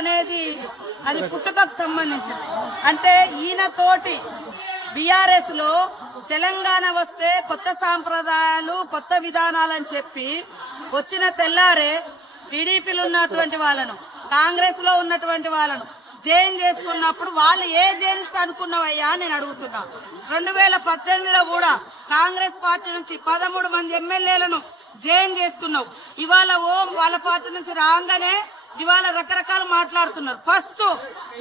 అనేది అది పుట్టుకకు సంబంధించింది. అంటే ఈయన తోటి బీఆర్ఎస్ లో తెలంగాణ వస్తే కొత్త సాంప్రదాయాలు కొత్త విధానాలని చెప్పి వచ్చిన తెల్లారే టీడీపీలో ఉన్నటువంటి వాళ్ళను కాంగ్రెస్ లో ఉన్నటువంటి వాళ్ళను జైన్ చేసుకున్నప్పుడు వాళ్ళు ఏ జైన్స్ అనుకున్నావయ్యా నేను అడుగుతున్నా. 2018లో కూడా కాంగ్రెస్ పార్టీ నుంచి 13 మంది ఎమ్మెల్యేలను జైన్ చేసుకున్నావు. ఇవాళ వాళ్ళ పార్టీ నుంచి రాగానే ఇవాళ రకరకాలు మాట్లాడుతున్నారు. ఫస్ట్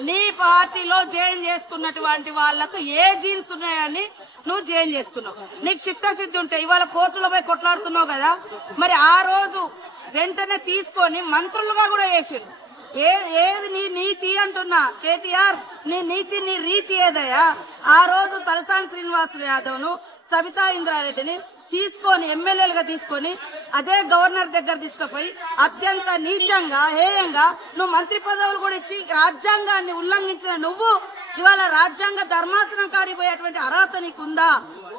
నీ పార్టీలో జైన్ చేసుకున్నటువంటి వాళ్లకు ఏ జీన్స్ ఉన్నాయని నువ్వు జైన్ చేసుకున్నావు. నీకు చిత్తశుద్ధి ఉంటే ఇవాళ కోర్టులో పోయి కొట్లాడుతున్నావు కదా, మరి ఆ రోజు వెంటనే తీసుకొని మంత్రులుగా కూడా చేసారు. ఏది నీ నీతి అంటున్నా కేటీఆర్, నీ నీతి నీ రీతి ఏదయ్యా? ఆ రోజు తలసాని శ్రీనివాస్ యాదవ్ ను సబితా ఇంద్రారెడ్డిని తీసుకొని ఎమ్మెల్యేలుగా తీసుకొని అదే గవర్నర్ దగ్గర తీసుకుపోయి అత్యంత నీచంగా హేయంగా నువ్వు మంత్రి పదవులు కూడా ఇచ్చి రాజ్యాంగాన్ని ఉల్లంఘించిన నువ్వు ఇవాళ రాజ్యాంగ ధర్మాసనం కాడిపోయేటువంటి అర్హత నీకుందా?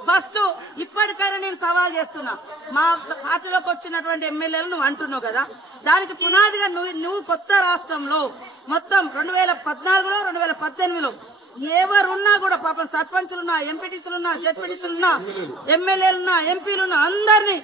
ఫస్ట్ ఇప్పటికైనా నేను సవాల్ చేస్తున్నా. మా పార్టీలోకి వచ్చినటువంటి ఎమ్మెల్యేలు నువ్వు అంటున్నావు కదా, దానికి పునాదిగా నువ్వు కొత్త రాష్ట్రంలో మొత్తం 2014లో 2018లో ఎవరున్నా కూడా పాపం సర్పంచులున్నా, ఎంపీటీసీలున్నా, జెడ్పీటీసీలున్నా, ఎమ్మెల్యేలున్నా, ఎంపీలున్నా అందరినీ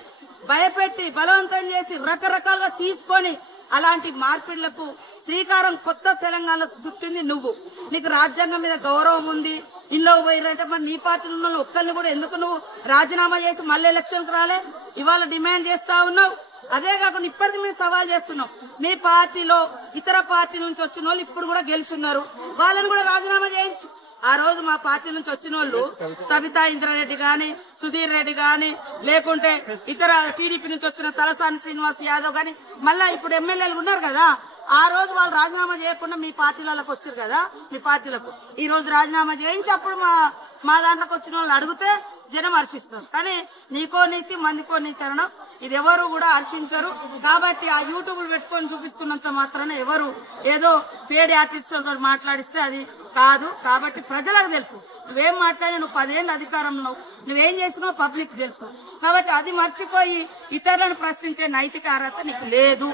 భయపెట్టి బలవంతం చేసి రకరకాలుగా తీసుకొని అలాంటి మార్పిడులకు శ్రీకారం కొత్త తెలంగాణ చుట్టింది నువ్వు. నీకు రాజ్యాంగం మీద గౌరవం ఉంది. ఇంట్లో పోయినట్టే మరి నీ పార్టీలో ఉన్న ఒక్కరిని కూడా ఎందుకు నువ్వు రాజీనామా చేసి మళ్ళీ ఎలక్షన్కి రాలే? ఇవాళ డిమాండ్ చేస్తా ఉన్నావు. అదే కాకుండా ఇప్పటికి మేము సవాల్ చేస్తున్నాం. మీ పార్టీలో ఇతర పార్టీ నుంచి వచ్చిన వాళ్ళు ఇప్పుడు కూడా గెలుచున్నారు, వాళ్ళని కూడా రాజీనామా చేయించు. ఆ రోజు మా పార్టీ నుంచి వచ్చిన వాళ్ళు సబితా ఇంద్రారెడ్డి గాని, సుధీర్ రెడ్డి గాని, లేకుంటే ఇతర టీడీపీ నుంచి వచ్చిన తలసాని శ్రీనివాస్ యాదవ్ గాని, మళ్ళా ఇప్పుడు ఎమ్మెల్యేలు ఉన్నారు కదా, ఆ రోజు వాళ్ళు రాజీనామా చేయకుండా మీ పార్టీలకు వచ్చారు కదా, మీ పార్టీలకు ఈ రోజు రాజీనామా చేయించి అప్పుడు మా దాంట్లోకి వచ్చిన వాళ్ళు అడిగితే జనం హర్షిస్తారు. కానీ నీకో నీతి మందికో నీతి అనడం ఇది ఎవరు కూడా హర్షించరు. కాబట్టి ఆ యూట్యూబ్లు పెట్టుకొని చూపించుకున్నంత మాత్రాన ఎవరు ఏదో పేడి ఆర్టిస్టులతో మాట్లాడిస్తే అది కాదు. కాబట్టి ప్రజలకు తెలుసు నువ్వేం మాట్లాడినా, నువ్వు 10 ఏళ్ళు అధికారంలో నువ్వేం చేసినావు పబ్లిక్ తెలుసు. కాబట్టి అది మర్చిపోయి ఇతరులను ప్రశ్నించే నైతిక అర్హత నీకు లేదు.